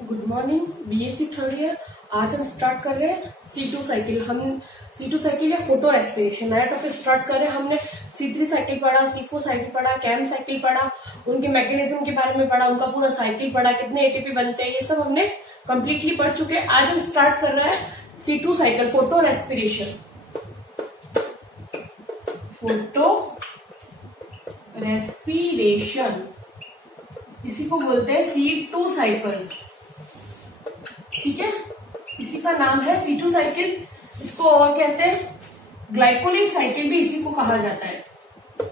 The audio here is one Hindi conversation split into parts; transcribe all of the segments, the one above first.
Good morning, BSc third year. आज हम स्टार्ट कर रहे हैं C2 साइकिल। हम C2 साइकिल या फोटो रेस्पिरेशन नया टॉपिक स्टार्ट कर रहे हैं। हमने C3 साइकिल पढ़ा, C4 साइकिल पढ़ा, कैम साइकिल पढ़ा, उनके मैकेनिज्म के बारे में पढ़ा, उनका पूरा साइकिल पढ़ा, कितने एटीपी बनते हैं, ये सब हमने कंप्लीटली पढ़ चुके हैं। आज हम स्टार्ट कर रहे हैं C2 cycle, photo respiration. Photo respiration इसी को बोलते हैं C2 साइकिल। ठीक है, इसी का नाम है C2 साइकिल। इसको और कहते हैं ग्लाइकोलिट साइकिल, भी इसी को कहा जाता है,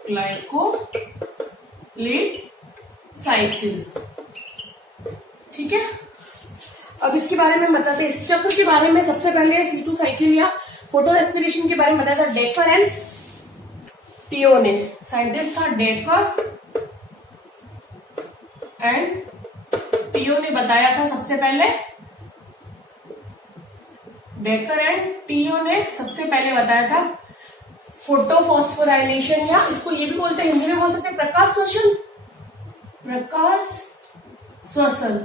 ग्लाइकोलिट साइकिल। ठीक है, अब इसके बारे में बताते हैं। इस चक्र के बारे में सबसे पहले C2 साइकिल या फोटो रेस्पिरेशन के बारे में बताया था डेकर एंड टियो ने। साइंटिस्ट था डेकर एंड टियो ने बताया था सबसे पहले। डेकर एंड टियो ने सबसे पहले बताया था फोटोफॉस्फोराइलेशन, या इसको ये भी बोलते हैं, हिंदी में बोल सकते हैं प्रकाश श्वसन। प्रकाश श्वसन,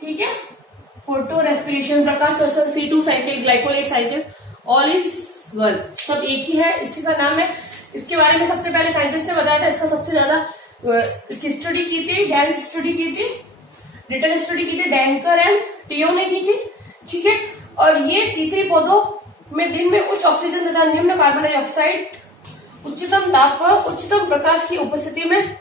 ठीक है, फोटो रेस्पिरेशन, प्रकाश श्वसन, C2 cycle, glycolate cycle, all is one, सब एक ही है, इसी का नाम है। इसके बारे में सबसे पहले साइंटिस्ट ने बताया था। इसका सबसे ज्यादा इसकी स्टडी की थी, डेंस स्टडी की थी, डिटेल स्टडी की थी, डेकर एंड टियो ने की थी। ठीक है, और ये C3 पौधों में दिन में उच्च ऑक्सीजन तथा निम्न कार्बन डाइऑक्साइड उच्चतम ताप पर उच्चतम प्रकाश की उपस्थिति में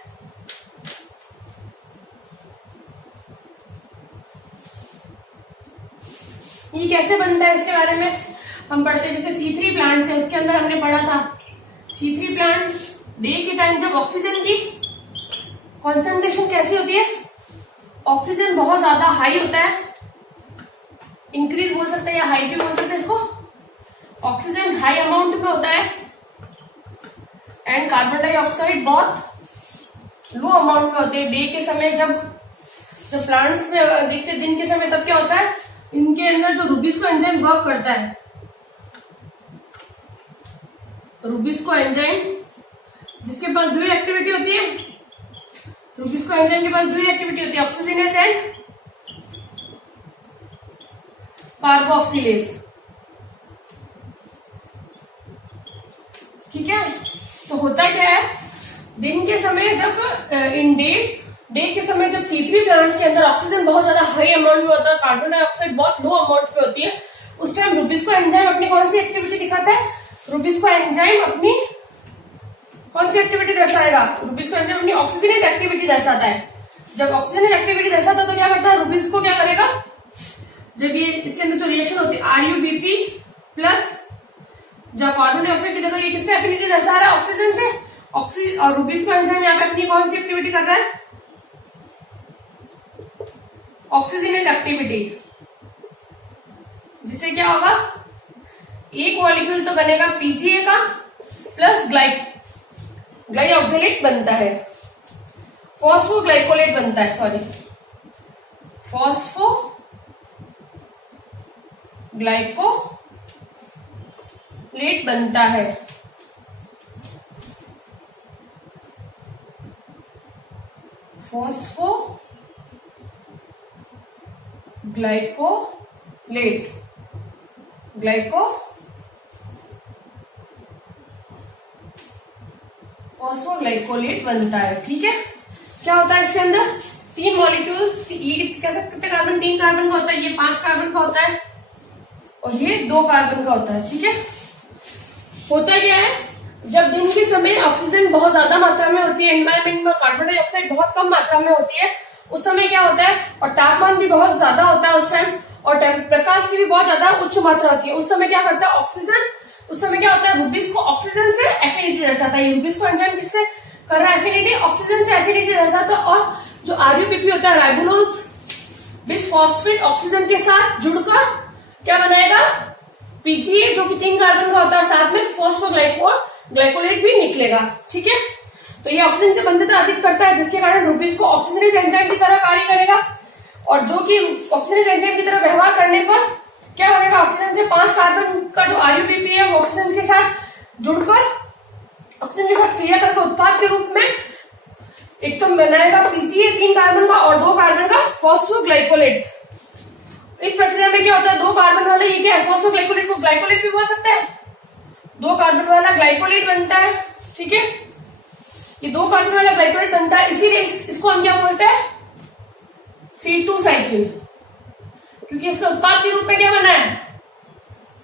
ये कैसे बनता है, इसके बारे में हम पढ़ते हैं। जैसे C3 प्लांट है, उसके अंदर हमने पढ़ा था C3 प्लांट डे के टाइम जब ऑक्सीजन की कॉन्सेंट्रेशन कैसी होती है, ऑक्सीजन बहुत ज्यादा हाई होता है, इंक्रीज बोल सकते हैं या हाई भी बोल सकते हैं इसको। ऑक्सीजन हाई अमाउंट में होता है एंड कार्बन डाइऑक्साइड बहुत लो अमाउंट में होते हैं। डे के समय जब प्लांट्स में देखते हैं दिन के समय, तब क्या होता है, इनके अंदर जो रूबिस्को एंजाइम वर्क करता है, रूबिस्को एंजाइम जिसके पास ड्यूअल एक्टिविटी होती है, रूबिस्को एंजाइम के पास ड्यूअल एक्टिविटी होती है, ऑक्सीजनेज एंड कार्बोक्सिलेज। ठीक है, तो होता क्या है, दिन के समय जब डे के समय जब C3 प्लांट्स के अंदर ऑक्सीजन बहुत ज्यादा हाई अमाउंट में होता है, कार्बन डाइऑक्साइड बहुत लो अमाउंट में होती है, उस टाइम रूबिस्को एंजाइम अपनी कौन सी एक्टिविटी दिखाता है, रूबिस्को एंजाइम अपनी कौन सी एक्टिविटी दर्शाएगा, रूबिस्को एंजाइम अपनी ऑक्सीजनेज एक्टिविटी दर्शाता है। जब ऑक्सीजनेज एक्टिविटी दर्शाता है तो क्या करता है, रूबिस्को क्या करेगा, जब ये इसके अंदर जो रिएक्शन होती है RuBP प्लस, जब कार्बन डाइऑक्साइड की जगह ये किससे एफिनिटी दर्शा रहा है, ऑक्सीजन से, ऑक्सीजन, और रूबिस्को एंजाइम यहाँ पे अपनी कौन सी एक्टिविटी कर रहा है, ऑक्सीजनेज एक्टिविटी, जिससे क्या होगा, एक मॉलिक्यूल तो बनेगा PGA का प्लस ग्लाइऑक्सिलेट बनता है, फॉस्फोग्लाइकोलेट बनता है, सॉरी ग्लाइकोलेट बनता है। फॉस्फोग्लाइकोलेट, फॉस्फोग्लाइकोलेट बनता है। ठीक है, क्या होता है इसके अंदर, तीन मॉलिक्यूल्स, ये कह सकते कार्बन, 3 कार्बन का होता है, ये 5 कार्बन का होता है, और ये 2 कार्बन का होता है। ठीक है, होता क्या है, जब दिन के समय ऑक्सीजन बहुत ज्यादा मात्रा में होती है एनवायरमेंट में, कार्बन डाइऑक्साइड बहुत कम मात्रा में होती है, उस समय क्या होता है, और तापमान भी बहुत ज्यादा होता है उस टाइम, और प्रकाश की भी बहुत ज्यादा उच्च मात्रा होती है, उस समय क्या करता है ऑक्सीजन, उस समय क्या होता है, रूबिस्को ऑक्सीजन से एफिनिटी दर्शाता है। रूबिस्को एंजाइम किससे कर रहा है एफिनिटी, ऑक्सीजन से एफिनिटी दर्शाता है, और जो RuBP होता है, राइबोलोज बिसफॉस्फेट, ऑक्सीजन के साथ जुड़कर क्या बनाएगा, PGA जो कि 3 कार्बन का होता है, साथ में फॉस्फोग्लाइकोलेट भी निकलेगा। ठीक है, तो ये ऑक्सीजन से बंधुता अधिक करता है, जिसके कारण रूबिस्को ऑक्सीजनेज एंजाइम की तरह कार्य करेगा, और जो कि ऑक्सीजनेज एंजाइम की तरह व्यवहार करने पर क्या करेगा, ऑक्सीजन से 5 कार्बन का जो RuBP है वो ऑक्सीजन के साथ जुड़कर ऑक्सीजन के साथ क्रिया करके उत्पाद के रूप में एक तो बनाएगा पीजीए 3 कार्बन का और 2 कार्बन का फॉस्फोग्लाइकोलेट। इस प्रक्रिया में क्या होता है, 2 कार्बन वाला ये क्या है, फॉस्फोग्लाइकोलेट को ग्लाइकोलेट भी बोल सकता है, 2 कार्बन वाला ग्लाइकोलेट बनता है। ठीक है, ये 2 कार्बन वाला ग्लाइकोलेट बनता है, इसीलिए इसको हम क्या बोलते हैं, C2 साइकिल, क्योंकि इसका उत्पाद के रूप में क्या बना है,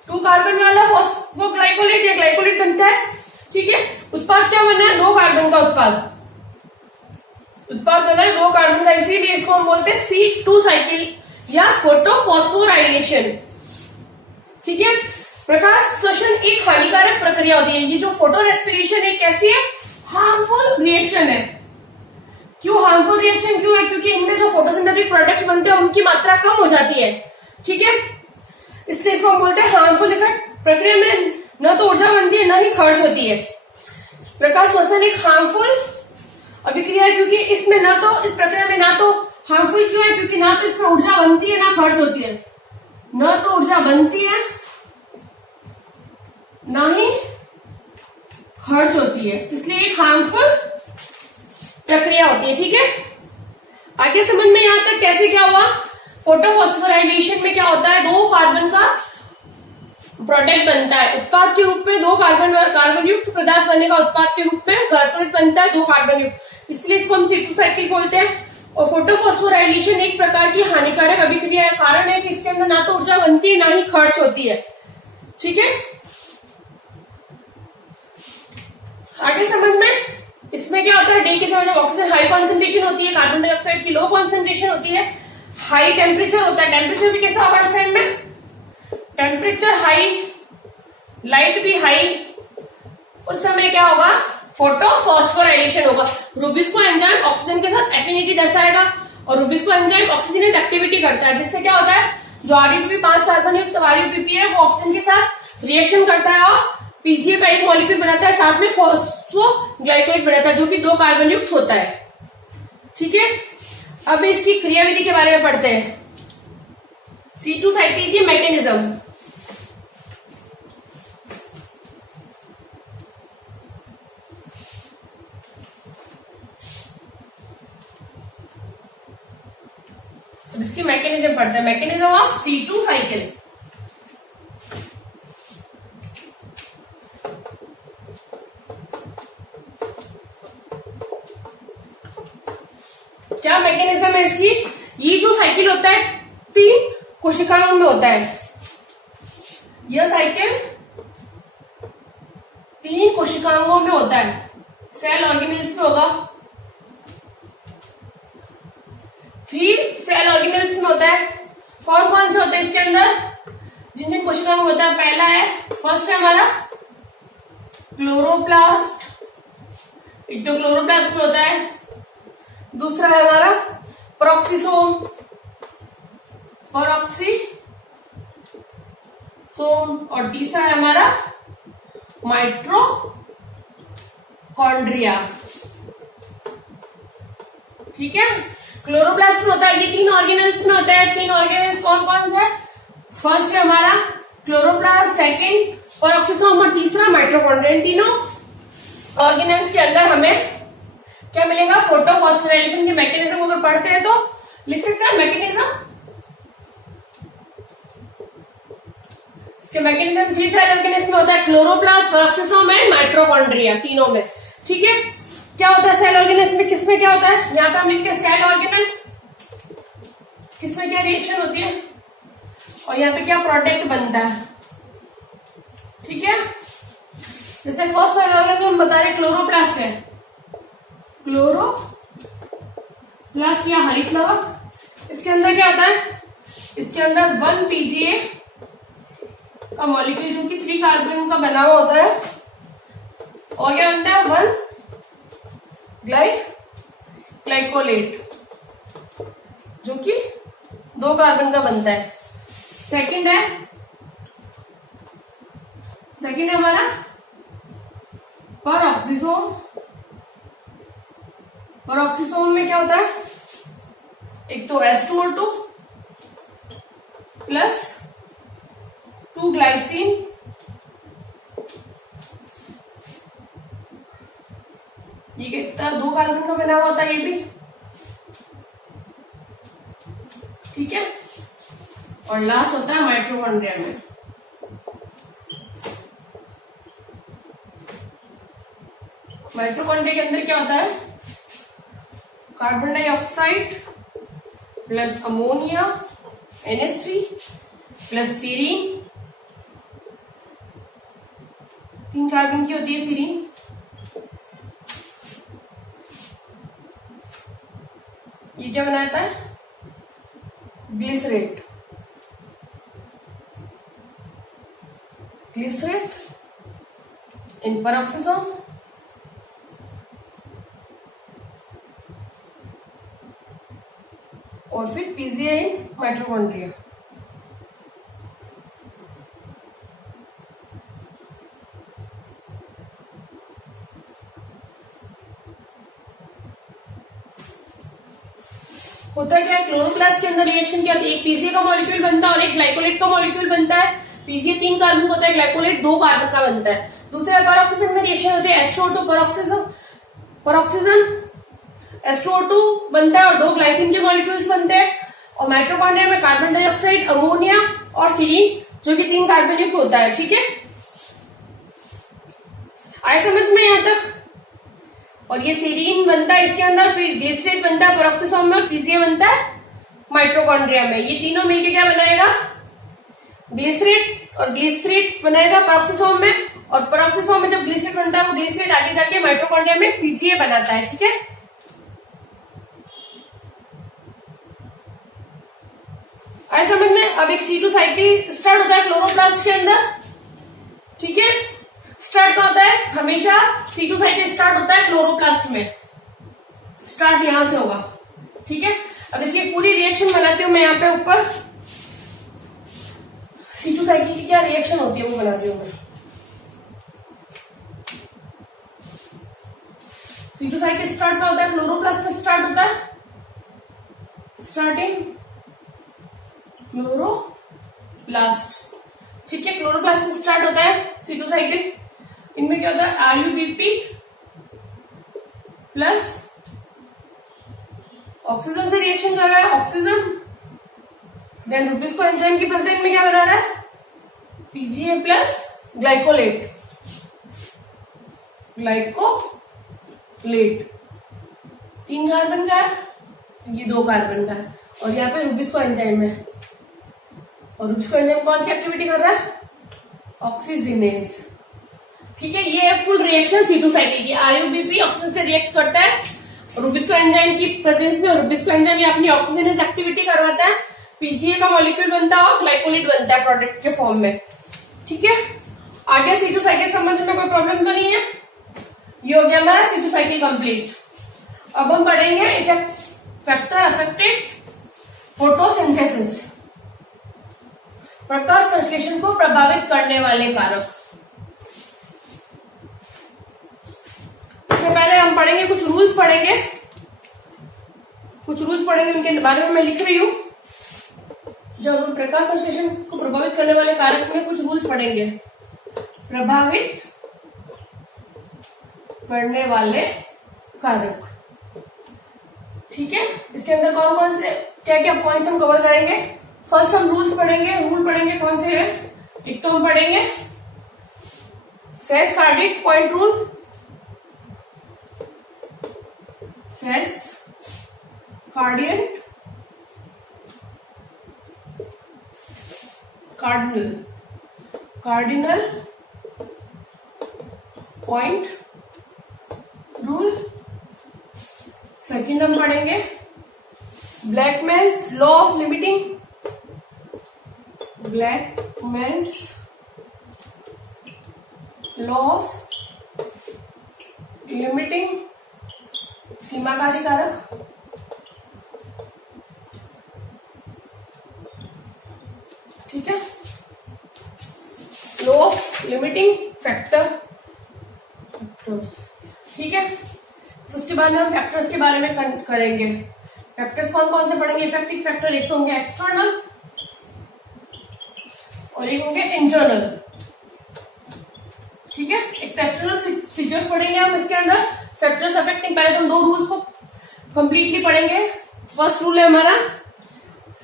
2 कार्बन वाला फॉस्फोग्लाइकोलेट या ग्लाइकोलेट बनता है। ठीक है, उत्पाद क्या बना है, 2 कार्बन का उत्पाद बना है 2 कार्बन का, इसीलिए इसको हम बोलते हैं C2 साइकिल या फोटोफॉस्फोराइलेशन। ठीक है, प्रकाश श्वसन एक हानिकारक प्रक्रिया होती है। ये जो फोटो रेस्पिरेशन है कैसी है, हार्मफुल रिएक्शन है। क्यों हार्मफुल रिएक्शन क्यों है, क्योंकि इनमें जो फोटोसिंथेटिक प्रोडक्ट्स बनते हैं उनकी मात्रा कम हो जाती है। ठीक है, इसलिए इसको हम बोलते हैं हार्मफुल इफेक्ट। प्रक्रिया में न तो ऊर्जा बनती है न ही खर्च होती है। प्रकाश श्वसन एक हार्मफुल अभिक्रिया है, क्योंकि इसमें ना तो इस प्रक्रिया में ना तो हार्मफुल क्यों है, क्योंकि ना तो इसमें ऊर्जा बनती है ना खर्च होती है, न तो ऊर्जा बनती है ना ही खर्च होती है, इसलिए एक हार्मफुल प्रक्रिया होती है। ठीक है, आगे समझ में यहां तक कैसे क्या हुआ, फोटोफॉस्फोराइलेशन में क्या होता है, 2 कार्बन का प्रोडक्ट बनता है, उत्पाद के रूप में 2 कार्बन युक्त पदार्थ बनेगा, उत्पाद के रूप में ग्लाइकोलेट बनता है 2 कार्बन युक्त, इसलिए इसको हम C2 साइकिल बोलते हैं। और फोटोफॉस्फोराइलेशन एक प्रकार की हानिकारक अभिक्रिया है, कारण है कि इसके अंदर ना तो ऊर्जा बनती है ना ही खर्च होती है। ठीक है, आगे समझ में, इसमें क्या होता है, डे के समय जब ऑक्सीजन हाई कॉन्सेंट्रेशन होती है, कार्बन डाइऑक्साइड की लो कॉन्सेंट्रेशन होती है, हाई टेम्परेचर होता है, टेम्परेचर भी कैसा होगा इस टाइम में, टेम्परेचर हाई, लाइट भी हाई, उस समय क्या होगा, फोटोफॉस्फोराइलेशन होगा। रूबिस्को एंजाइम ऑक्सीजन के साथ एफिनिटी दर्शाएगा और रूबिस्को एंजाइम ऑक्सीजनेज एक्टिविटी करता है, जिससे क्या होता है, जो आरयूपी 5 कार्बन युक्त आरयूपीपी है वो ऑक्सीजन के साथ रिएक्शन करता है और पीजीए का एक मॉलिक्यूल बनाता है, साथ में फॉस्फोग्लाइकोलेट बनाता है जो कि 2 कार्बन युक्त होता है। ठीक है, अब इसकी क्रियाविधि के बारे में पढ़ते हैं, C2 साइकिल की मैकेनिज्म। इसकी मैकेनिज्म पढ़ते हैं, मैकेनिज्म ऑफ C2 साइकिल। क्या मैकेनिज्म है इसकी, ये जो साइकिल होता है 3 कोशिकाओं में होता है, यह साइकिल 3 कोशिकाओं में होता है, सेल ऑर्गेनेल्स में होगा, 3 सेल ऑर्गेनेल्स में होता है। कौन कौन से होते हैं इसके अंदर, जिन जिन कोशिकाओं में होता है, पहला है, फर्स्ट है हमारा क्लोरोप्लास्ट, एक तो क्लोरोप्लास्ट में होता है, दूसरा है हमारा पेरोक्सिसोम, और तीसरा है हमारा माइटोकॉन्ड्रिया। ठीक है, क्लोरोप्लास्ट में होता है, ये 3 ऑर्गेनेल्स में होता है। 3 ऑर्गेनेल्स कौन कौन से, फर्स्ट है हमारा क्लोरोप्लास्ट, सेकंड पेरोक्सिसोम और तीसरा माइटोकॉन्ड्रिया। इन तीनों ऑर्गेनेल्स के अंदर हमें क्या मिलेगा, फोटोफॉस्फोराइलेशन के मैकेनिज्म अगर पढ़ते हैं तो लिख सकते हैं मैकेनिज्म। इसके मैकेनिज्म 3 सेल ऑर्गेनेल्स में होता है, क्लोरोप्लास्ट, पेरोक्सिसोम एंड माइटोकॉन्ड्रिया, तीनों में। ठीक है, क्या होता है सेल ऑर्गेनेल्स में, किसमें क्या होता है, यहाँ पे हम लिखते हैं सेल ऑर्गेनल, किसमें क्या रिएक्शन होती है और यहाँ पे क्या प्रोडक्ट बनता है। ठीक है, जैसे फर्स्ट सेल ऑर्गेनल हम बता रहे क्लोरोप्लास्ट है, क्लोरोप्लास्ट या हरित लवक, इसके अंदर क्या होता है, इसके अंदर 1 पीजीए का मॉलिक्यूल जो कि 3 कार्बन का बना हुआ होता है, और क्या बनता है 1 ग्लाइकोलेट जो कि 2 कार्बन का बनता है। सेकंड है हमारा पेरोक्सिसोम में क्या होता है, एक तो H2O2 प्लस 2 ग्लाइसिन ये कितना 2 कार्बन का बना हुआ था ये भी, ठीक है। और लास्ट होता है माइटोकॉन्ड्रिया में। माइटोकॉन्ड्रिया के अंदर क्या होता है, carbon dioxide plus ammonia NH3 plus सीरीन, 3 कार्बन की होती है सीरीन। ये क्या बनाता है, ग्लिसरेट। ग्लिसरेट इन पेरोक्सिसोम, और फिर पीजीए इन माइटोकॉन्ड्रिया। होता क्या है, क्लोरोप्लास्ट के अंदर रिएक्शन क्या होती है, एक पीजीए का मॉलिक्यूल बनता है और एक ग्लाइकोलेट का मॉलिक्यूल बनता है। पीजीए 3 कार्बन का होता है, ग्लाइकोलेट 2 कार्बन का बनता है। दूसरे पेरोक्सिसन में रिएक्शन होती है H2O2 पेरोक्सिसन, H2O2 बनता है और 2 ग्लाइसिन के मॉलिक्यूल्स बनते हैं। और माइटोकॉन्ड्रिया में कार्बन डाइऑक्साइड, अमोनिया और सीरीन जो कि 3 कार्बन युक्त होता है, ठीक है। आए समझ में यहां तक। और ये सीरीन बनता है इसके अंदर, फिर ग्लिसरेट बनता है पेरोक्सिसोम में, पीजीए बनता है माइटोकॉन्ड्रिया में। ये तीनों मिलके क्या बनाएगा, ग्लिसरेट, और ग्लिसरेट बनाएगा पेरोक्सिसोम में, और पेरोक्सिसोम में जब ग्लिसरेट बनता है वो ग्लिसरेट आगे जाके माइटोकॉन्ड्रिया में पीजीए बनाता है, ठीक है। आए समझ में। अब एक C2 साइकिल स्टार्ट होता है क्लोरोप्लास्ट के अंदर, ठीक है। स्टार्ट का होता है हमेशा, C2 साइकिल स्टार्ट होता है क्लोरोप्लास्ट में, स्टार्ट यहां से होगा, ठीक है। अब इसकी पूरी रिएक्शन बनाती हूं मैं यहाँ पे ऊपर, C2 साइकिल की क्या रिएक्शन होती है वो बनाती हूँ मैं। C2 साइकिल स्टार्ट का होता है क्लोरोप्लास्ट में, स्टार्ट होता है, स्टार्टिंग क्लोरोप्लास्ट, ठीक है। क्लोरोप्लास्ट में स्टार्ट होता है C2 साइकिल। इनमें क्या होता है, RuBP प्लस ऑक्सीजन से रिएक्शन कर रहा है, ऑक्सीजन। देन रुबिस्को एंजाइम की प्रेजेंस में क्या बना रहा है, PGA plus glycolate, glycolate 3 carbon का है, ये 2 कार्बन का है। और यहाँ पे रुबिस्को एंजाइम है, और रुबिस्को एंजाइम कौन सी एक्टिविटी कर रहा है, ऑक्सीजनेज, ठीक है। ये है फुल रिएक्शन C2 साइकिल की। RuBP ऑक्सीजन से रिएक्ट करता है रुबिस्को एंजाइम की प्रेजेंस में, रुबिस्को एंजाइम ये अपनी ऑक्सीजनेज एक्टिविटी करवाता है, पीजीए का मॉलिक्यूल बनता है और ग्लाइकोलेट बनता है प्रोडक्ट के फॉर्म में, ठीक है। आगे C2 साइकिल समझ में कोई प्रॉब्लम तो नहीं है। ये हो गया हमारा C2 साइकिल कंप्लीट। अब हम पढ़ेंगे फैक्टर अफेक्टेड फोटोसिंथेसिस, प्रकाश संश्लेषण को प्रभावित करने वाले कारक। इससे पहले हम पढ़ेंगे कुछ रूल्स पढ़ेंगे, उनके बारे में मैं लिख रही हूं। जब हम प्रकाश संश्लेषण को प्रभावित करने वाले कारक में कुछ रूल्स पढ़ेंगे, प्रभावित करने वाले कारक, ठीक है। इसके अंदर कौन कौन से क्या क्या पॉइंट्स हम कवर करेंगे। फर्स्ट हम रूल्स पढ़ेंगे, रूल पढ़ेंगे कौन से है। एक तो हम पढ़ेंगे Sachs cardinal point rule, Sachs कार्डियंट कार्डिनल पॉइंट रूल। सेकेंड हम पढ़ेंगे Blackman's law of limiting, Blackman's law of limiting, सीमाकारी कारक। ठीक है, लॉ ऑफ लिमिटिंग फैक्टर्स। ठीक है, उसके बाद में हम फैक्टर्स के बारे में करेंगे। फैक्टर्स कौन कौन से पढ़ेंगे। इफेक्टिव फैक्टर एक तो होंगे एक्सटर्नल और एक होंगे इंटरनल। ठीक है, एक तो एक्सटर्नल फीचर्स पढ़ेंगे हम इसके अंदर फैक्टर्स अफेक्टिंग, पहले तो हम दो रूल्स को कंप्लीटली पढ़ेंगे। फर्स्ट रूल है हमारा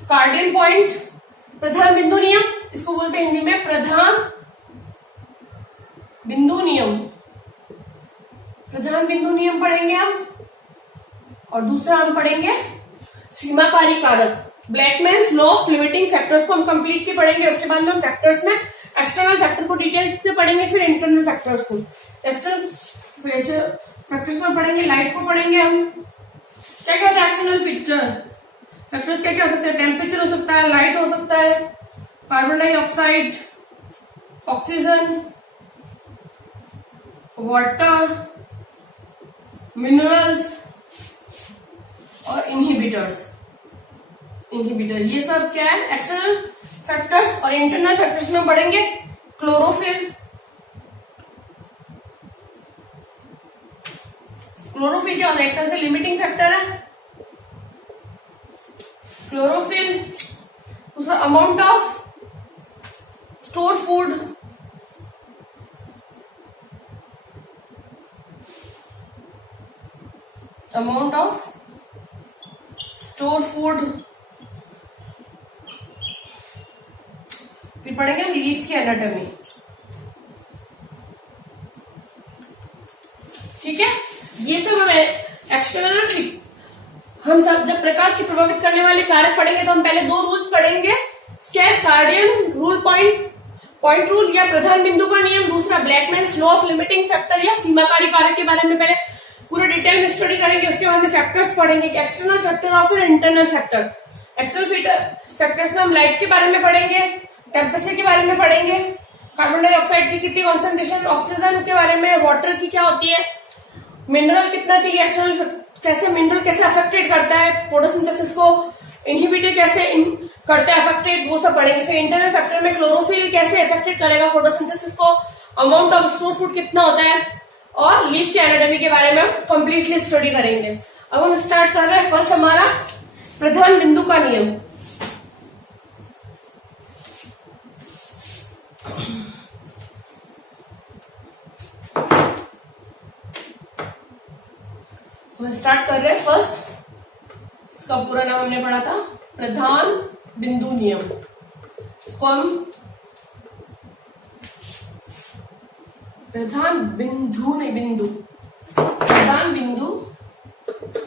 कार्डियल पॉइंट, प्रधान बिंदु नियम, इसको बोलते हैं हिंदी में प्रधान बिंदु नियम। प्रधान बिंदु नियम पढ़ेंगे हम, और दूसरा हम पढ़ेंगे सीमाकारी कारक, ब्लैकमैन्स लॉ ऑफ लिमिटिंग फैक्टर्स को हम कंप्लीटली पढ़ेंगे। उसके बाद में हम फैक्टर्स में एक्सटर्नल फैक्टर को डिटेल्स से पढ़ेंगे, फिर इंटरनल फैक्टर्स को। एक्सटर्नल फैक्टर्स में पढ़ेंगे, लाइट को पढ़ेंगे हम। क्या क्या होता है एक्सटर्नल फैक्टर्स? क्या क्या हो सकते हैं? टेम्परेचर हो सकता है, लाइट हो सकता है, carbon dioxide, oxygen, water, minerals और इनहिबिटर्स। ये सब क्या है? External factors. और इंटरनल फैक्टर्स में पढ़ेंगे क्लोरोफिल। क्लोरोफिल क्या होता है? एक तरह से लिमिटिंग फैक्टर है क्लोरोफिल। दूसरा amount of store food, amount of store food. फिर पढ़ेंगे हम लीफ की एनाटॉमी। ठीक है, ये सब हम एक्सटर्नल, हम सब जब प्रकाश की प्रभावित करने वाले कारक पढ़ेंगे तो हम पहले दो रूल्स पढ़ेंगे, स्केच कार्डियन रूल, पॉइंट रूल या प्रधान बिंदु का नियम। दूसरा Blackman's law of limiting factor या सीमाकारी कारक के बारे में पहले पूरे डिटेल में स्टडी करेंगे। उसके बाद फैक्टर्स पढ़ेंगे, एक्सटर्नल फैक्टर और फिर इंटरनल फैक्टर। एक्सटर्नल फैक्टर्स में हम लाइट के बारे में पढ़ेंगे, टेम्परेचर के बारे में पढ़ेंगे, कार्बन डाइऑक्साइड की कितनी कॉन्सेंट्रेशन, ऑक्सीजन के बारे में, वाटर की क्या होती है, मिनरल कितना चाहिए, एक्सटर्नल कैसे मिनरल कैसे अफेक्टेड करता है फोटोसिंथेसिस को, इनहिबिटर कैसे करता है अफेक्टेड, वो सब पढ़ेंगे। फिर इंटरनल फैक्टर में क्लोरोफिल कैसे अफेक्टेड करेगा फोटोसिंथेसिस को, अमाउंट ऑफ स्टोर फूड कितना होता है, और लीफ की एनाटॉमी के बारे में हम कंप्लीटली स्टडी करेंगे। अब हम स्टार्ट कर रहे हैं। फर्स्ट हमारा प्रधान बिंदु का नियम। हम स्टार्ट कर रहे हैं फर्स्ट, इसका पूरा नाम हमने पढ़ा था प्रधान बिंदु नियम। इसको हम प्रधान बिंदु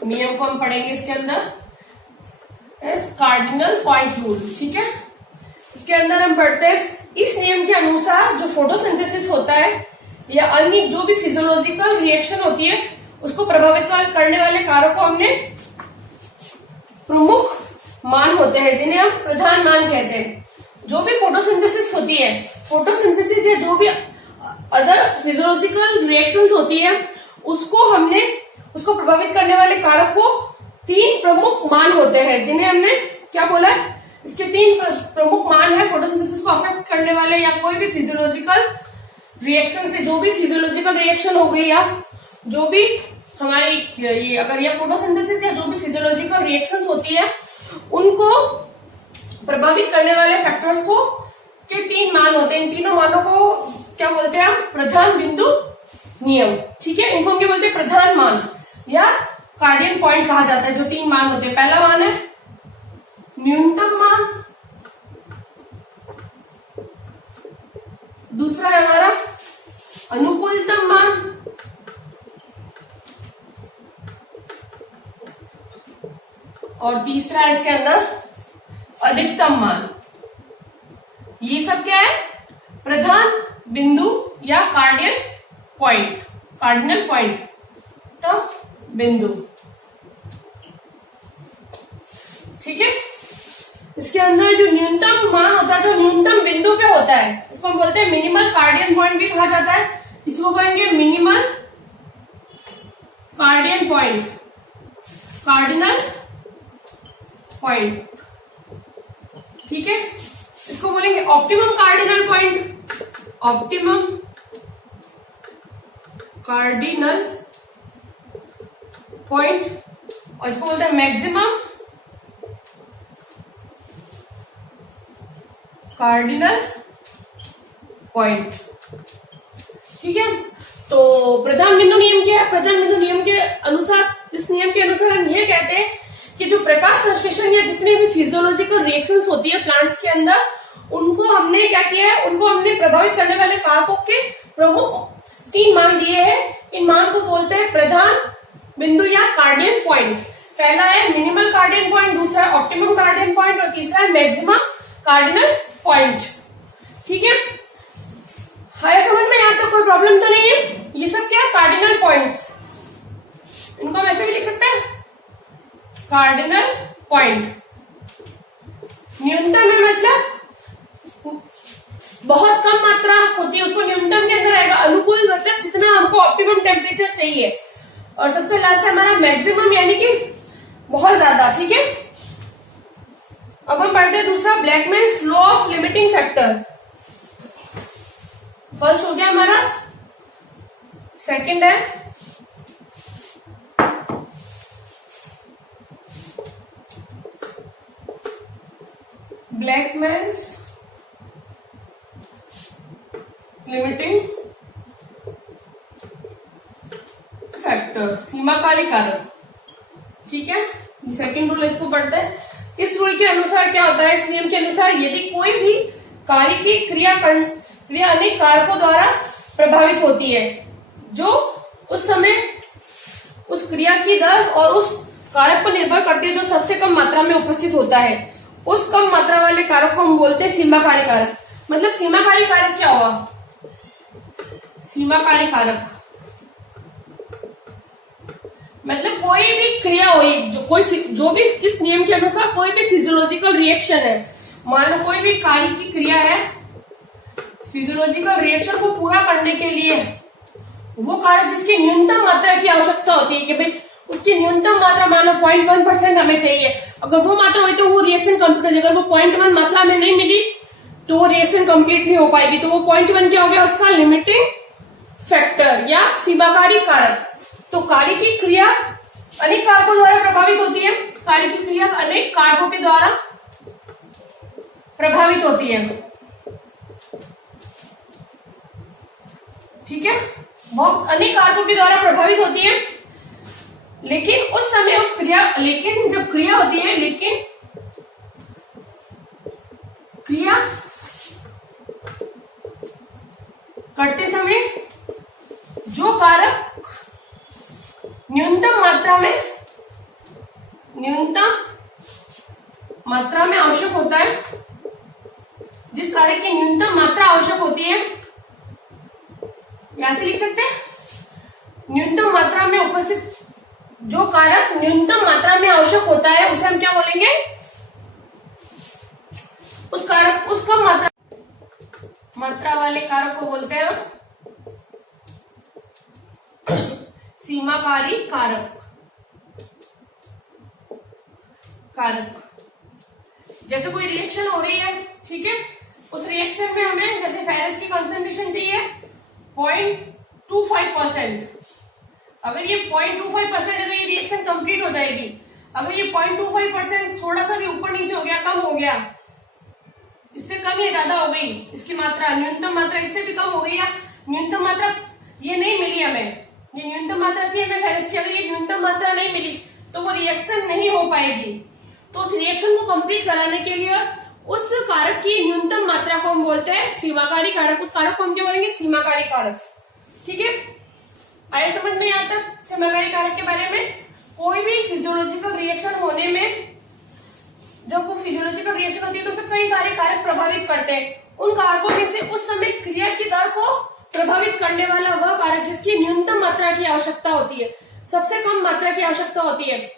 नियम को हम पढ़ेंगे। इसके अंदर कार्डिनल पॉइंट रूल। ठीक है, इसके अंदर हम पढ़ते हैं इस नियम के अनुसार जो फोटोसिंथेसिस होता है या अन्य जो भी फिजियोलॉजिकल रिएक्शन होती है उसको प्रभावित करने वाले कारकों को हमने प्रमुख मान होते हैं, जिन्हें हम प्रधान मान कहते हैं। जो भी फोटोसिंथेसिस होती है, फोटोसिंथेसिस या जो भी अदर फिजियोलॉजिकल रिएक्शंस होती है उसको प्रभावित करने वाले कारक को तीन प्रमुख मान होते हैं, जिन्हें हमने क्या बोला है? इसके तीन प्रमुख मान है फोटोसिंथेसिस को अफेक्ट करने वाले या कोई भी फिजियोलॉजिकल रिएक्शन से, जो भी फिजियोलॉजिकल रिएक्शन हो गई या जो भी हमारी अगर ये फोटोसिंथेसिस या जो भी फिजियोलॉजिकल रिएक्शंस होती है उनको प्रभावित करने वाले फैक्टर्स को के तीन मान होते हैं। इन तीनों मानों को क्या बोलते हैं हम? प्रधान बिंदु नियम। ठीक है, इनको हम क्या बोलते हैं? प्रधान मान या कार्डियन पॉइंट कहा जाता है। जो तीन मान होते हैं, पहला मान है न्यूनतम मान, दूसरा है हमारा अनुकूलतम मान, और तीसरा है इसके अंदर अधिकतम मान। ये सब क्या है? प्रधान बिंदु या कार्डियल पॉइंट, कार्डिनल पॉइंट, तब बिंदु। ठीक है, इसके अंदर जो न्यूनतम मान होता है, जो न्यूनतम बिंदु पे होता है, इसको हम बोलते हैं मिनिमल कार्डियन पॉइंट भी कहा जाता है। इसको कहेंगे मिनिमल कार्डियन पॉइंट, कार्डिनल पॉइंट। ठीक है, इसको बोलेंगे optimum cardinal point, optimum cardinal point, और इसको बोलते हैं मैक्सिमम कार्डिनल पॉइंट। ठीक है, तो प्रधान बिंदु नियम क्या है? प्रधान बिंदु नियम के अनुसार, इस नियम के अनुसार हम ये कहते हैं कि जो प्रकाश संश्लेषण या जितने भी फिजियोलॉजिकल रिएक्शंस होती है प्लांट्स के अंदर, उनको हमने क्या किया है, उनको हमने प्रभावित करने वाले कारकों के प्रमुख 3 मान दिए हैं। इन मान को बोलते हैं प्रधान बिंदु या कार्डियन पॉइंट। पहला है मिनिमल कार्डियन पॉइंट, दूसरा है ऑप्टिमम कार्डियन पॉइंट और तीसरा है मैक्सिमम कार्डिनल पॉइंट। ठीक है, है समझ में? यहाँ तक कोई प्रॉब्लम तो नहीं है? ये सब क्या है? Cardinal points. इनको हम ऐसे भी लिख सकते हैं, कार्डिनल पॉइंट। न्यूनतम है मतलब बहुत कम मात्रा होती है, उसको न्यूनतम के अंदर आएगा। अनुकूल मतलब जितना हमको ऑप्टिमम टेम्परेचर चाहिए। और सबसे लास्ट है हमारा मैक्सिमम, यानी कि बहुत ज्यादा। ठीक है, अब हम पढ़ते हैं दूसरा, Blackman's law of limiting factor. First हो गया हमारा, सेकंड है ब्लैकमैन्स लिमिटिंग फैक्टर, सीमाकारी कारक। ठीक है, सेकंड रूल इसको पढ़ते हैं। इस रूल के अनुसार क्या होता है, इस नियम के अनुसार यदि कोई भी कार्य की क्रिया अनेक कारकों द्वारा प्रभावित होती है, जो उस समय उस क्रिया की दर और उस कारक पर निर्भर करती है जो सबसे कम मात्रा में उपस्थित होता है, उस कम मात्रा वाले कारक को हम बोलते हैं सीमाकारी कारक। मतलब सीमाकारी कारक क्या हुआ? सीमाकारी कारक मतलब कोई भी क्रिया हो, जो भी इस नियम के अनुसार कोई भी फिजियोलॉजिकल रिएक्शन है, मान लो कोई भी कार्य की क्रिया है, फिजियोलॉजिकल रिएक्शन को पूरा करने के लिए वो कारक जिसकी न्यूनतम मात्रा की आवश्यकता होती है कि भाई उसकी न्यूनतम मात्रा मान लो 0.1% हमें चाहिए, अगर वो मात्रा हुई तो वो रिएक्शन कंप्लीट हो जाएगी। अगर वो 0.1 मात्रा में नहीं मिली तो वो रिएक्शन कंप्लीट नहीं हो पाएगी। तो वो 0.1 क्या हो गया? उसका लिमिटिंग फैक्टर या सीमाकारी कारक। तो कार्य की क्रिया अनेक कारकों द्वारा प्रभावित होती है, कार्य की क्रिया अनेक कारकों के द्वारा प्रभावित होती है। ठीक है, बहुत अनेक कारकों के द्वारा प्रभावित होती है, लेकिन उस समय उस क्रिया, लेकिन जब क्रिया होती है, लेकिन क्रिया करते समय जो कारक न्यूनतम मात्रा में आवश्यक होता है, जिस कार्य की न्यूनतम मात्रा आवश्यक होती है, यहां से लिख सकते हैं, न्यूनतम मात्रा में उपस्थित जो कारक न्यूनतम मात्रा में आवश्यक होता है उसे हम क्या बोलेंगे? उस कारक, उस कम मात्रा वाले कारक को बोलते हैं हम सीमाकारी कारक। जैसे कोई रिएक्शन हो रही है, ठीक है, उस रिएक्शन में हमें जैसे फेरस की कंसंट्रेशन चाहिए 0.25%। अगर ये 0.25% है तो ये रिएक्शन कंप्लीट हो जाएगी। अगर ये 0.25% थोड़ा सा भी ऊपर नीचे हो गया, कम हो गया, इससे कम या ज्यादा हो गई इसकी मात्रा, न्यूनतम मात्रा इससे भी कम हो गई या न्यूनतम मात्रा ये नहीं मिली हमें, ये न्यूनतम मात्रा से हमें फेरस की, अगर ये न्यूनतम मात्रा नहीं मिली तो वो रिएक्शन नहीं हो पाएगी। तो उस रिएक्शन को कंप्लीट कराने के लिए उस कारक की न्यूनतम मात्रा को हम बोलते हैं सीमाकारी कारक। उस कारक को हम क्या बोलेंगे? सीमाकारी कारक। ठीक है, आए समझ में यहाँ तक सीमाकारी कारक के बारे में? कोई भी फिजियोलॉजिकल रिएक्शन होने में, जब वो फिजियोलॉजिकल रिएक्शन होती है तो उसमें कई सारे कारक प्रभावित करते हैं। उन कारकों में से उस समय क्रिया की दर को प्रभावित करने वाला वह कारक जिसकी न्यूनतम मात्रा की आवश्यकता होती है, सबसे कम मात्रा की आवश्यकता होती है।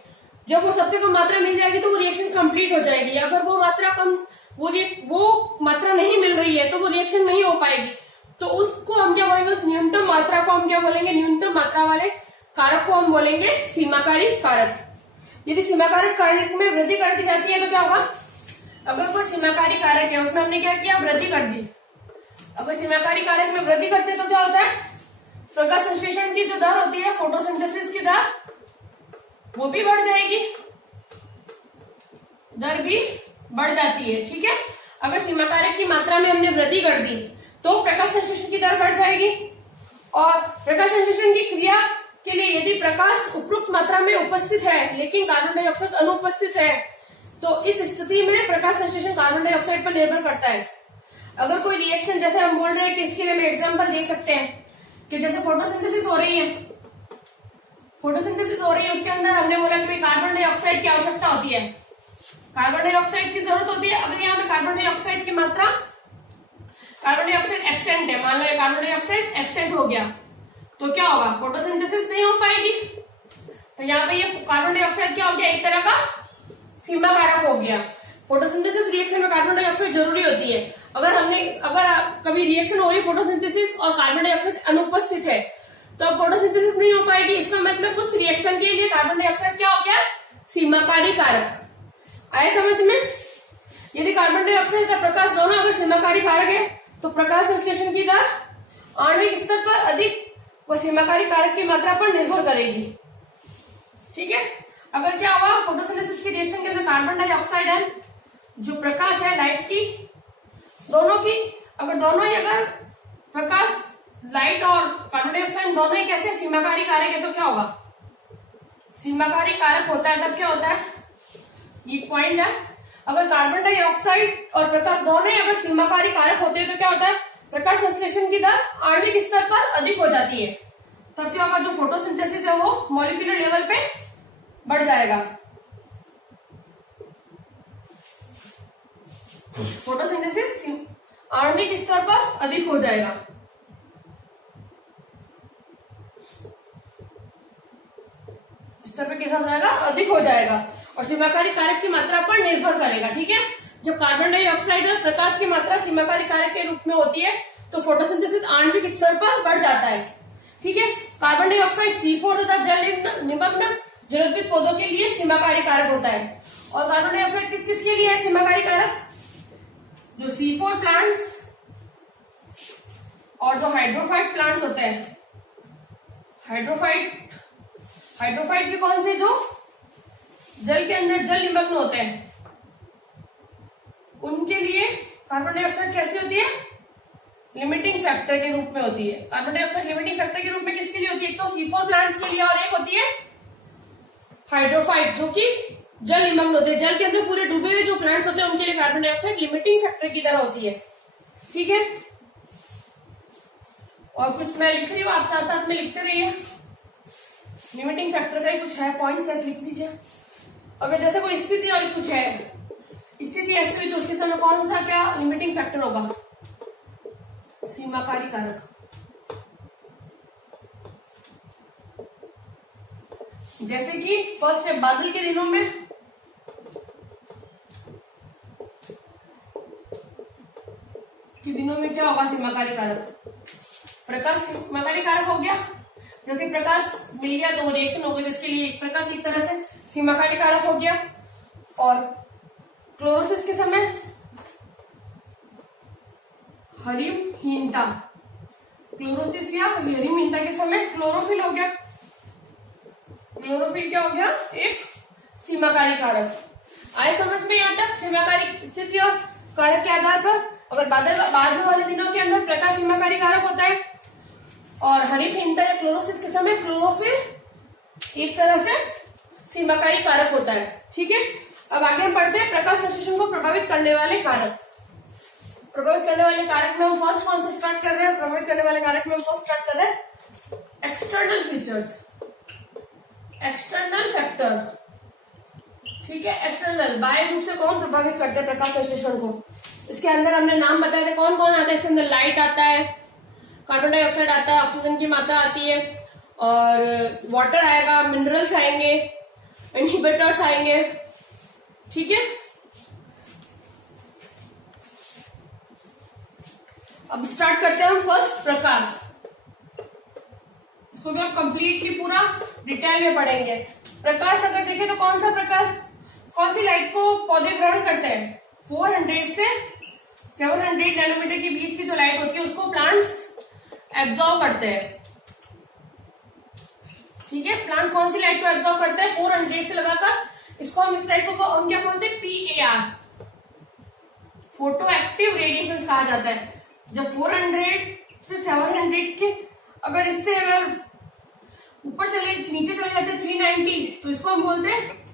जब वो सबसे कम मात्रा मिल जाएगी तो वो रिएक्शन कंप्लीट हो जाएगी। अगर वो मात्रा कम, वो मात्रा नहीं मिल रही है तो वो रिएक्शन नहीं हो पाएगी। तो उसको हम क्या बोलेंगे? उस न्यूनतम मात्रा को हम क्या बोलेंगे? न्यूनतम मात्रा वाले कारक को हम बोलेंगे सीमाकारी कारक। यदि सीमाकारी कारक में वृद्धि कर दी जाती है तो क्या होगा? अगर कोई सीमाकारी कारक है उसमें हमने क्या किया? वृद्धि कर दी। अगर सीमाकारी कारक में वृद्धि करते हैं तो क्या होता है? प्रकाश संश्लेषण की जो दर होती है, फोटोसिंथेसिस की दर, वो भी बढ़ जाएगी, दर भी बढ़ जाती है। ठीक है, अगर सीमाकारक की मात्रा में हमने वृद्धि कर दी तो प्रकाश संश्लेषण की दर बढ़ जाएगी और प्रकाश संश्लेषण की क्रिया के लिए यदि प्रकाश उपयुक्त मात्रा में उपस्थित है लेकिन कार्बन डाइऑक्साइड अनुपस्थित है तो इस स्थिति में प्रकाश संश्लेषण कार्बन डाइऑक्साइड पर निर्भर करता है। अगर कोई रिएक्शन, जैसे हम बोल रहे हैं कि इसके लिए हम एग्जांपल दे सकते हैं कि जैसे फोटोसिंथेसिस हो रही है, उसके अंदर हमने बोला कि कार्बन डाइऑक्साइड की आवश्यकता होती है, कार्बन डाइऑक्साइड की जरूरत होती है। अगर यहाँ पे कार्बन डाइऑक्साइड की मात्रा, कार्बन डाइऑक्साइड एब्सेंट है, मान लो कार्बन डाइऑक्साइड एब्सेंट हो गया तो क्या होगा, फोटोसिंथेसिस नहीं हो पाएगी। तो यहाँ पे ये कार्बन डाइऑक्साइड क्या हो गया, एक तरह का सीमा कारक हो गया। फोटोसिंथेसिस रिएक्शन में कार्बन डाइऑक्साइड जरूरी होती है। अगर कभी रिएक्शन हो रही है फोटोसिंथेसिस और कार्बन डाइऑक्साइड अनुपस्थित है तो फोटोसिंथेसिस नहीं हो पाएगी। इसका मतलब उस रिएक्शन के लिए कार्बन डाइऑक्साइड क्या हो गया, सीमाकारी कारक। आए समझ में? यदि कार्बन डाइऑक्साइड का प्रकाश दोनों अगर सीमाकारी कारक है तो प्रकाश संश्लेषण की दर आणविक स्तर पर अधिक व सीमाकारी कारक की मात्रा पर निर्भर करेगी। ठीक है। अगर क्या हुआ, फोटोसिंथेसिस की रिएक्शन के अंदर कार्बन डाइऑक्साइड है, जो प्रकाश है लाइट की, दोनों की, अगर दोनों ही अगर प्रकाश, लाइट और कार्बन डाइऑक्साइड दोनों ही कैसे सीमाकारी कारक है तो क्या होगा, सीमाकारी कारक होता है तब क्या होता है, ये पॉइंट है। अगर कार्बन डाइऑक्साइड और प्रकाश दोनों ही अगर सीमाकारी कारक होते हैं तो क्या होता है, प्रकाश संश्लेषण की दर आणविक स्तर पर अधिक हो जाती है। तब क्या होगा, जो फोटोसिंथेसिस है वो मॉलिक्यूलर लेवल पे बढ़ जाएगा। फोटोसिंथेसिस आणविक स्तर पर अधिक हो जाएगा। स्तर पे कैसा हो जाएगा, अधिक हो जाएगा और सीमाकारी कारक की मात्रा पर निर्भर करेगा। ठीक है। जब कार्बन डाइऑक्साइड और प्रकाश की मात्रा सीमाकारी कारक के रूप में होती है तो फोटोसिंथेसिस आणविक स्तर पर बढ़ जाता है। ठीक है। कार्बन डाइऑक्साइड C4 तथा जल निमग्न जलोद्भिद पौधों के लिए सीमाकारी कारक होता है। और कार्बन डाइऑक्साइड किस किस के लिए है सीमाकारी कारक, जो C4 प्लांट्स और जो हाइड्रोफाइट प्लांट्स होते हैं, हाइड्रोफाइट भी कौन से, जो जल के अंदर जल निमग्न होते हैं, उनके लिए कार्बन डाइऑक्साइड कैसी होती है, लिमिटिंग फैक्टर के रूप में होती है। कार्बन डाइऑक्साइड लिमिटिंग फैक्टर के रूप में किसके लिए होती है, एक तो C4 प्लांट्स के लिए और एक होती है हाइड्रोफाइट, जो कि जल निमग्न होते हैं, जल के अंदर पूरे डूबे हुए जो प्लांट्स होते हैं उनके लिए कार्बन डाइऑक्साइड लिमिटिंग फैक्टर की तरह होती है। ठीक है। और कुछ मैं लिख रही हूँ, आप साथ साथ में लिखते रहिए। लिमिटिंग फैक्टर का ही कुछ है, पॉइंट सेट लिख दीजिए। अगर जैसे कोई स्थिति और कुछ है, स्थिति ऐसी हुई तो उसके समय कौन सा क्या लिमिटिंग फैक्टर होगा, सीमाकारी कारक। जैसे कि फर्स्ट है बादल के दिनों में, क्या होगा सीमाकारी कारक, प्रकाश सीमाकारी कारक हो गया। जैसे प्रकाश मिल गया तो रिएक्शन हो गई, इसके लिए प्रकाश एक तरह से सीमाकारी कारक हो गया। और क्लोरोसिस के समय हरिमहीनता, क्लोरोसिस या हरिमहीनता के समय क्लोरोफिल हो गया। क्लोरोफिल क्या हो गया, एक सीमाकारी कारक। आए समझ में यहाँ तक, सीमाकारी स्थिति और कारक के आधार पर। अगर बाद वाले दिनों के अंदर प्रकाश सीमाकारी कारक होता है और हरिमहीनता या क्लोरोसिस के समय क्लोरोफिल एक तरह से सीमाकारी कारक होता है। ठीक है। अब आगे हम पढ़ते हैं प्रकाश संश्लेषण को प्रभावित करने वाले कारक। प्रभावित करने वाले कारक में हम फर्स्ट कौन से स्टार्ट कर रहे हैं, प्रभावित करने वाले कारक में हम फर्स्ट स्टार्ट कर रहे हैं एक्सटर्नल फीचर्स, एक्सटर्नल फैक्टर। ठीक है। एक्सटर्नल बाह्य रूप से कौन प्रभावित करते हैं प्रकाश संश्लेषण को, इसके अंदर हमने नाम बताए थे कौन कौन आता है। इसके अंदर लाइट आता है, कार्बन डाइऑक्साइड आता है, ऑक्सीजन की मात्रा आती है, और वाटर आएगा, मिनरल्स आएंगे, इनहिबिटर्स आएंगे। ठीक है। अब स्टार्ट करते हैं हम फर्स्ट प्रकाश। इसको भी हम कंप्लीटली पूरा डिटेल में पढ़ेंगे। प्रकाश अगर देखें तो कौन सा प्रकाश, कौन सी लाइट को पौधे ग्रहण करते हैं, 400 से 700 नैनोमीटर के बीच की जो लाइट होती है उसको प्लांट्स एब्जॉर्ब करते हैं। ठीक है। प्लांट कौन सी लाइट को एब्जॉर्ब करते हैं, 400 से लगाकर, इसको हम इस लाइट को हम क्या बोलते हैं, PAR, फोटो एक्टिव रेडिएशन कहा जाता है। जब 400 से 700 के अगर इससे अगर ऊपर चले नीचे चले जाते हैं 390, तो इसको हम बोलते हैं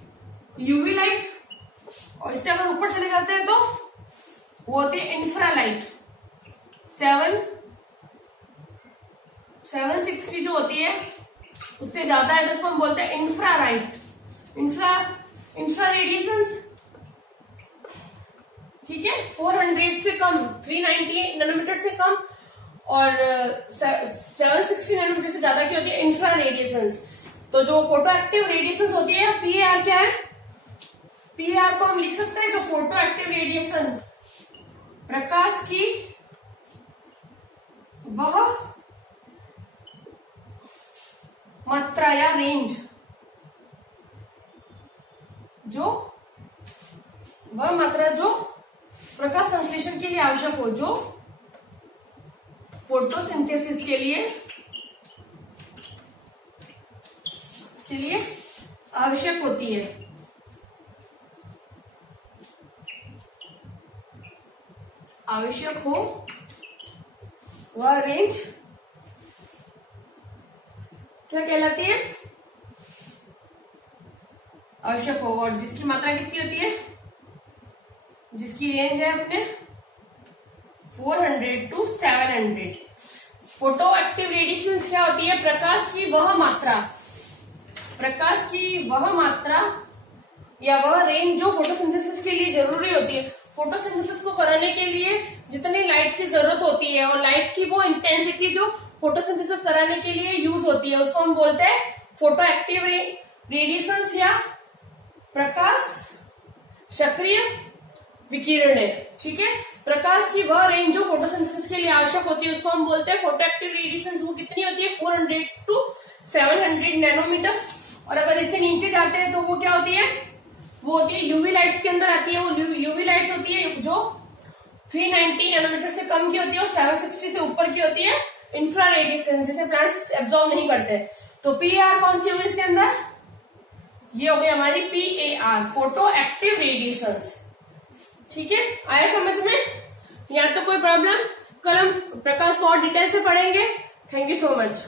यूवी लाइट। और इससे अगर ऊपर चले जाते हैं तो वो होते हैं इंफ्रा लाइट। 760 जो होती है उससे ज्यादा है तो उसको हम बोलते हैं इंफ्रा लाइट, इंफ्रा रेडिएशंस। ठीक है, 400 से कम, 390 नैनोमीटर से कम और 760 नैनोमीटर से ज्यादा की होती है इंफ्रा रेडिएशंस। तो जो फोटो एक्टिव रेडिएशंस होती है, पीएआर क्या है? पीएआर को हम लिख सकते हैं जो फोटो एक्टिव रेडिएशन, प्रकाश की वह मात्रा या रेंज, जो वह मात्रा जो प्रकाश संश्लेषण के लिए आवश्यक हो, जो फोटोसिंथेसिस के लिए आवश्यक होती है। आवश्यक हो वह रेंज क्या कहलाती है? आवश्यक हो, और जिसकी मात्रा कितनी होती है? जिसकी रेंज है अपने 400 to 700। फोटो एक्टिव रेडिएशंस क्या होती है? प्रकाश की वह मात्रा, प्रकाश की वह मात्रा या वह रेंज जो फोटोसिंथेसिस के लिए जरूरी होती है। फोटोसिंथेसिस को कराने के लिए जितनी लाइट की जरूरत होती है और लाइट की वो इंटेंसिटी जो फोटोसिंथेसिस कराने के लिए यूज होती है, उसको हम बोलते हैं फोटो एक्टिव रेडिएशंस या प्रकाश सक्रिय विकिरण है। ठीक है, प्रकाश की वह रेंज जो फोटोसिंथेसिस के लिए आवश्यक होती है उसको हम बोलते हैं फोटो एक्टिव रेडिएशंस। वो कितनी होती है? 400 to 700 नैनोमीटर। और अगर इससे नीचे जाते हैं तो वो क्या होती है? वो होती है यूवी लाइट्स के अंदर आती है। वो यूवी लाइट्स होती है जो 390 नैनोमीटर से कम की होती है और 760 से ऊपर की होती है इंफ्रा रेडिएशन, जिसे प्लांट्स एब्जॉर्ब नहीं करते। तो पीएआर कौन सी होगी इसके अंदर? ये हो गई हमारी पीएआर, फोटो एक्टिव रेडिएशंस। ठीक है, आया समझ में? यहाँ तो कोई प्रॉब्लम? कल हम प्रकाश को और डिटेल से पढ़ेंगे। Thank you so much.